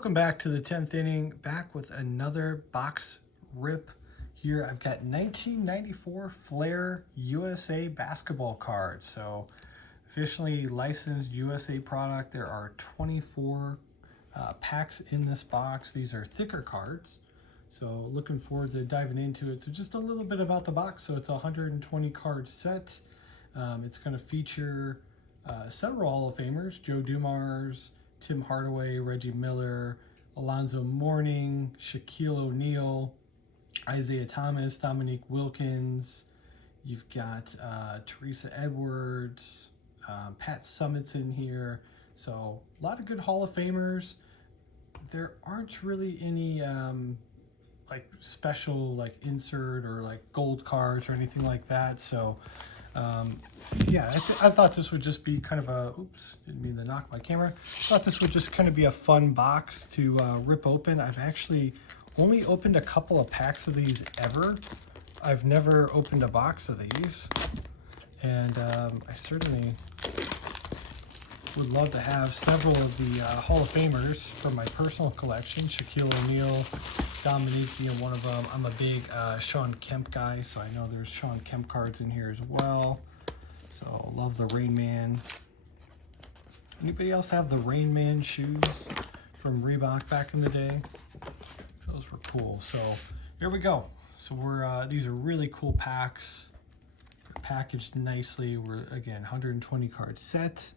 Welcome back to the 10th inning, back with another box rip here. I've got 1994 Flair USA basketball cards. So officially licensed USA product. There are 24 packs in this box. These are thicker cards. So looking forward to diving into it. So just a little bit about the box. So it's a 120 card set. It's going to feature several Hall of Famers: Joe Dumars, Tim Hardaway, Reggie Miller, Alonzo Mourning, Shaquille O'Neal, Isaiah Thomas, Dominique Wilkins. You've got Teresa Edwards, Pat Summitt's in here. So a lot of good Hall of Famers. There aren't really any like special like insert or like gold cards or anything like that. So yeah, I thought this would just be kind of a, oops, didn't mean to knock my camera. Thought this would just kind of be a fun box to rip open. I've actually only opened a couple of packs of these ever. I've never opened a box of these. And I certainly would love to have several of the Hall of Famers from my personal collection. Shaquille O'Neal, Dominique being one of them. I'm a big Shawn Kemp guy, so I know there's Shawn Kemp cards in here as well. So love the Rain Man. Anybody else have the Rain Man shoes from Reebok back in the day? Those were cool. So here we go. So we're these are really cool packs. They're packaged nicely. We're again 120 card set.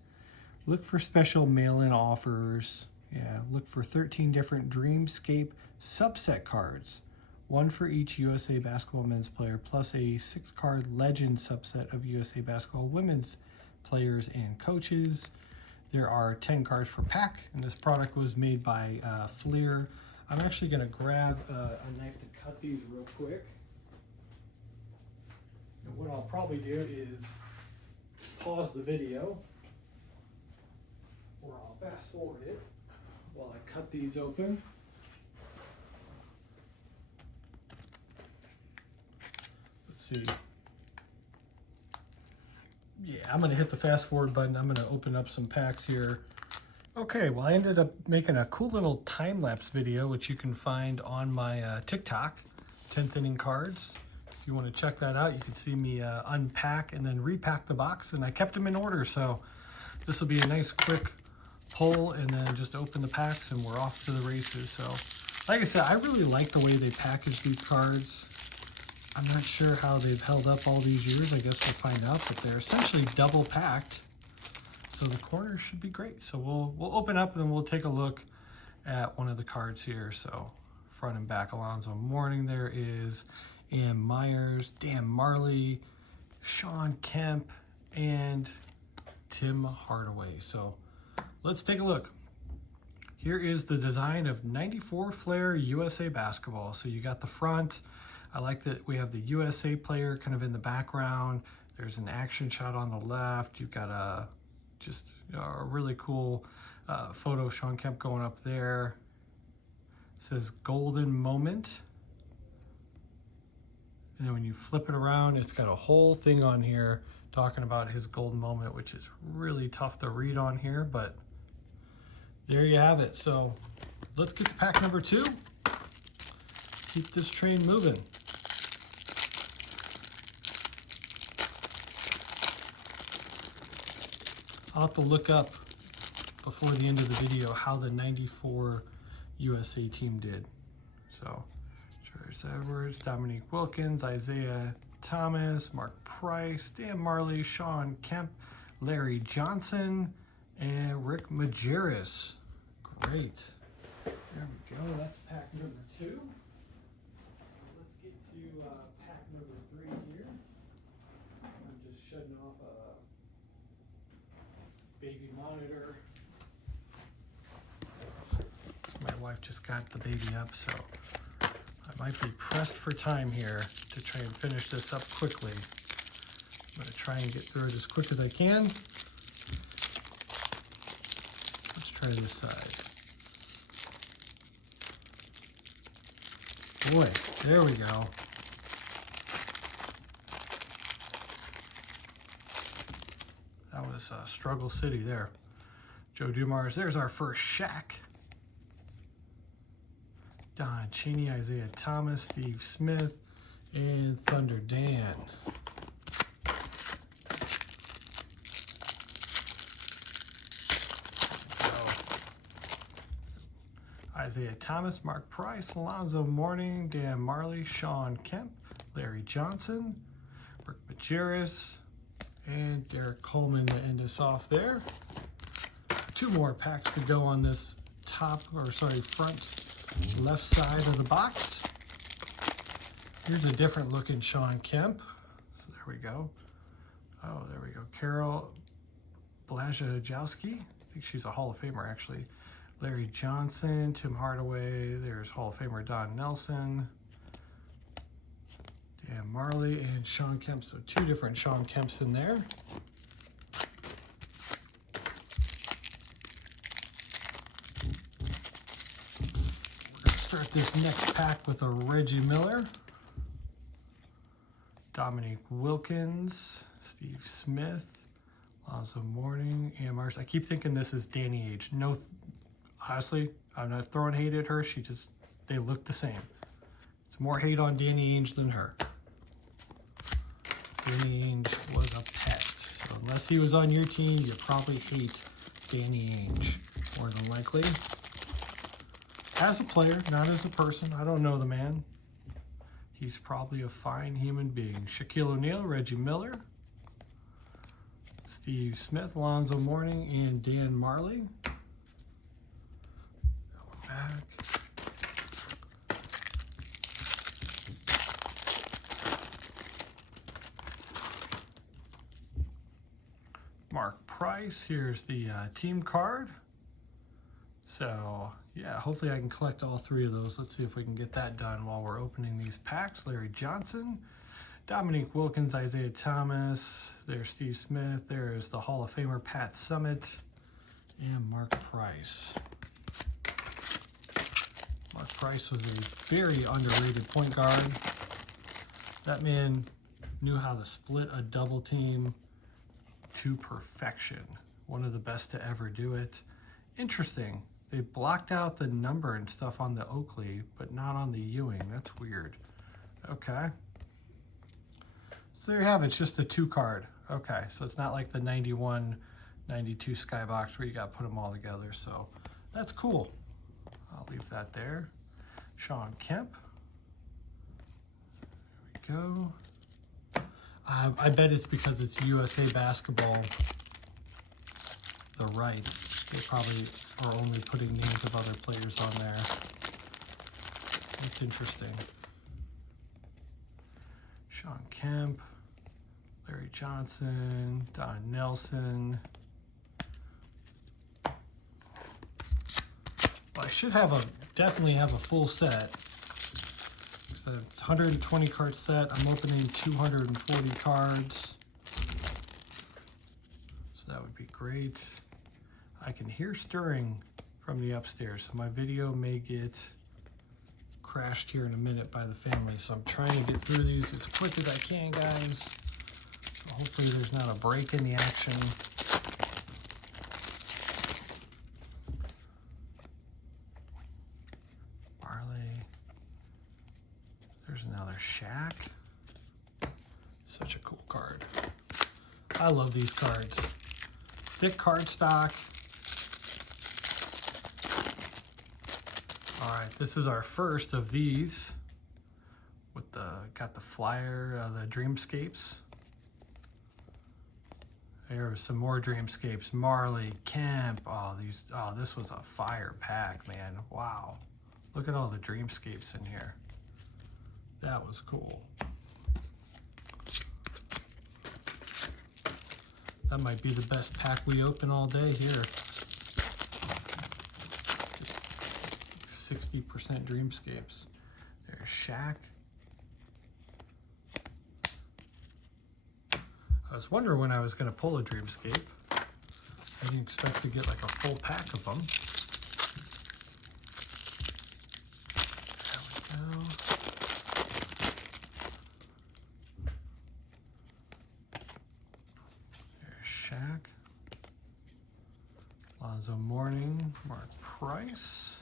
Look for special mail-in offers. Yeah, look for 13 different Dreamscape subset cards. One for each USA Basketball men's player, plus a 6-card legend subset of USA Basketball women's players and coaches. There are 10 cards per pack, and this product was made by Flair. I'm actually going to grab a knife to cut these real quick. And what I'll probably do is pause the video, or I'll fast forward it while I cut these open. Let's see. Yeah, I'm going to hit the fast forward button. I'm going to open up some packs here. Okay, well, I ended up making a cool little time-lapse video, which you can find on my TikTok, 10th Inning Cards. If you want to check that out, you can see me unpack and then repack the box, and I kept them in order, so this will be a nice quick pull and then just open the packs and we're off to the races. So like I said, I really like the way they package these cards. I'm not sure how they've held up all these years. I guess we'll find out, but they're essentially double packed, so the corners should be great. So we'll open up and then we'll take a look at one of the cards here. So front and back, Alonzo Mourning, there is Ian Myers, Dan Marley, Shawn Kemp, and Tim Hardaway. So let's take a look. Here is the design of 94 Flair USA basketball. So you got the front. I like that we have the USA player kind of in the background. There's an action shot on the left. You've got a really cool photo of Shawn Kemp going up there. It says golden moment. And then when you flip it around, it's got a whole thing on here talking about his golden moment, which is really tough to read on here, but there you have it. So let's get to pack number 2. Keep this train moving. I'll have to look up before the end of the video how the 94 USA team did. So Teresa Edwards, Dominique Wilkins, Isaiah Thomas, Mark Price, Dan Marley, Shawn Kemp, Larry Johnson, and Rick Majerus. Great. There we go. That's pack number 2. Let's get to pack number 3 here. I'm just shutting off a baby monitor. My wife just got the baby up, so I might be pressed for time here to try and finish this up quickly. I'm going to try and get through it as quick as I can. Let's try this side. Boy, there we go. That was Struggle City there. Joe Dumars, there's our first Shaq. Don Chaney, Isaiah Thomas, Steve Smith, and Thunder Dan. Isaiah Thomas, Mark Price, Alonzo Mourning, Dan Marley, Shawn Kemp, Larry Johnson, Rick Majerus, and Derek Coleman to end us off there. 2 more packs to go on this front left side of the box. Here's a different looking Shawn Kemp. So there we go. Oh, there we go. Carol Blazajowski. I think she's a Hall of Famer, actually. Larry Johnson, Tim Hardaway. There's Hall of Famer Don Nelson. Dan Marley and Shawn Kemp. So 2 different Shawn Kemps in there. Start this next pack with a Reggie Miller, Dominique Wilkins, Steve Smith, Alonzo Mourning, and Mars. I keep thinking this is Danny Ainge. No, honestly, I'm not throwing hate at her. They look the same. It's more hate on Danny Ainge than her. Danny Ainge was a pest. So unless he was on your team, you probably hate Danny Ainge, more than likely. As a player, not as a person. I don't know the man. He's probably a fine human being. Shaquille O'Neal, Reggie Miller, Steve Smith, Alonzo Mourning, and Dan Marley. That one back. Mark Price. Here's the team card. So, yeah, hopefully I can collect all 3 of those. Let's see if we can get that done while we're opening these packs. Larry Johnson, Dominique Wilkins, Isaiah Thomas. There's Steve Smith. There is the Hall of Famer Pat Summitt, and Mark Price. Mark Price was a very underrated point guard. That man knew how to split a double team to perfection. One of the best to ever do it. Interesting. They blocked out the number and stuff on the Oakley, but not on the Ewing. That's weird. Okay. So there you have it. It's just a 2 card. Okay. So it's not like the 91, 92 Skybox where you got to put them all together. So that's cool. I'll leave that there. Shawn Kemp. There we go. I bet it's because it's USA Basketball, the rights. They probably are only putting names of other players on there. That's interesting. Shawn Kemp, Larry Johnson, Don Nelson. Well, I should definitely have a full set. So it's a 120 card set. I'm opening 240 cards. So that would be great. I can hear stirring from the upstairs, so my video may get crashed here in a minute by the family. So I'm trying to get through these as quick as I can, guys. So hopefully there's not a break in the action. Barley. There's another Shaq. Such a cool card. I love these cards. Thick cardstock. All right, this is our first of these with got the flyer, the Dreamscapes. There's some more Dreamscapes. Marley, Kemp. This was a fire pack, man. Wow. Look at all the Dreamscapes in here. That was cool. That might be the best pack we open all day here. 60% Dreamscapes. There's Shaq. I was wondering when I was going to pull a Dreamscape. I didn't expect to get like a full pack of them. There we go. There's Shaq. Alonzo Mourning. Mark Price.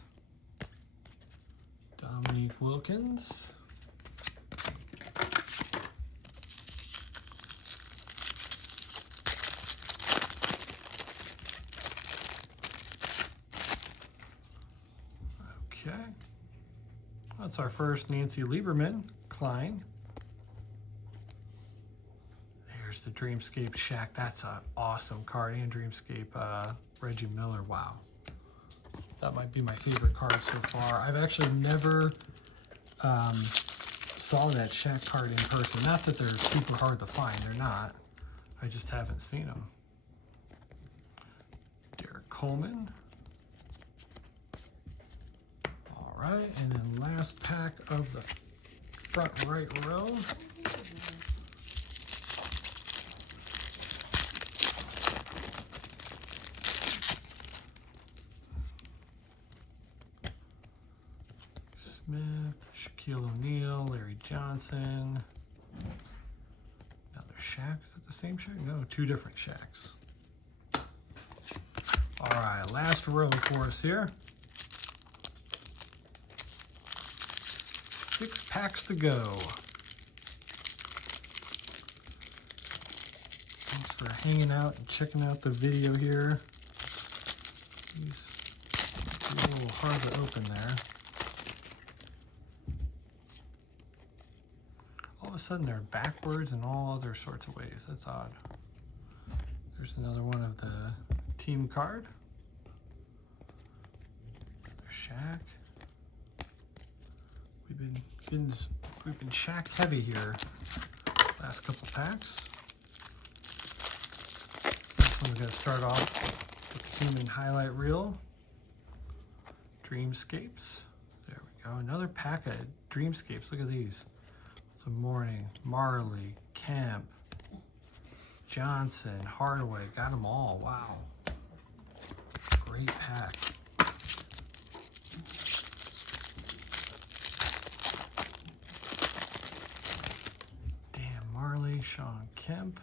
Don Dominique Wilkins. Okay. That's our first Nancy Lieberman, Klein. There's the Dreamscape Shaq. That's an awesome card. And Dreamscape Reggie Miller. Wow. That might be my favorite card so far. I've actually never saw that Shaq card in person. Not that they're super hard to find. They're not. I just haven't seen them. Derek Coleman. All right. And then last pack of the front right row. Smith, Shaquille O'Neal, Larry Johnson. Another Shaq. Is it the same Shaq? No, two different Shaqs. All right, last row for us here. 6 packs to go. Thanks for hanging out and checking out the video here. These are a little hard to open there. All of a sudden they're backwards in all other sorts of ways. That's odd. There's another one of the team card. Another Shaq. We've been Shaq heavy here last couple packs. This one's gonna start off with the human highlight reel. Dreamscapes. There we go. Another pack of Dreamscapes. Look at these. It's a Morning, Marley, Kemp, Johnson, Hardaway. Got them all. Wow. Great pack. Marley, Shawn Kemp.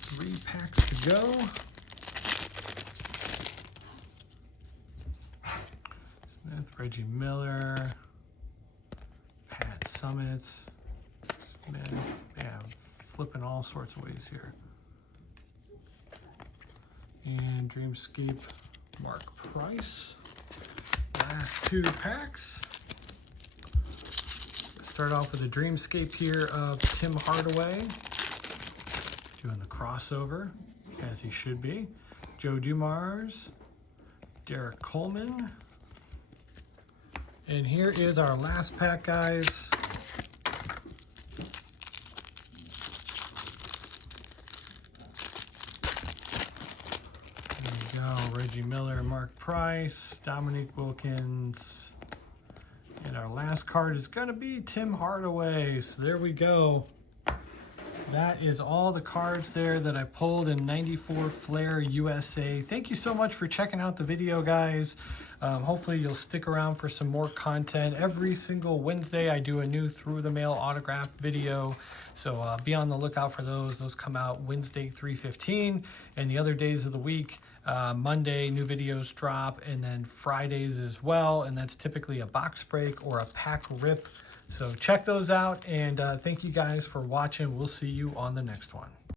Three packs to go. Smith, Reggie Miller, Pat Summits, Smith. Yeah, flipping all sorts of ways here. And Dreamscape Mark Price. Last 2 packs. Start off with a Dreamscape here of Tim Hardaway. Doing the crossover, as he should be. Joe Dumars. Derek Coleman. And here is our last pack, guys. Reggie Miller, Mark Price, Dominique Wilkins, and our last card is going to be Tim Hardaway. So there we go. That is all the cards there that I pulled in 94 Flair USA. Thank you so much for checking out the video, guys. Hopefully you'll stick around for some more content. Every single Wednesday I do a new through the mail autograph video, so be on the lookout for those. Those come out Wednesday 3/15, and the other days of the week, Monday new videos drop, and then Fridays as well, and that's typically a box break or a pack rip. So check those out, and thank you guys for watching. We'll see you on the next one.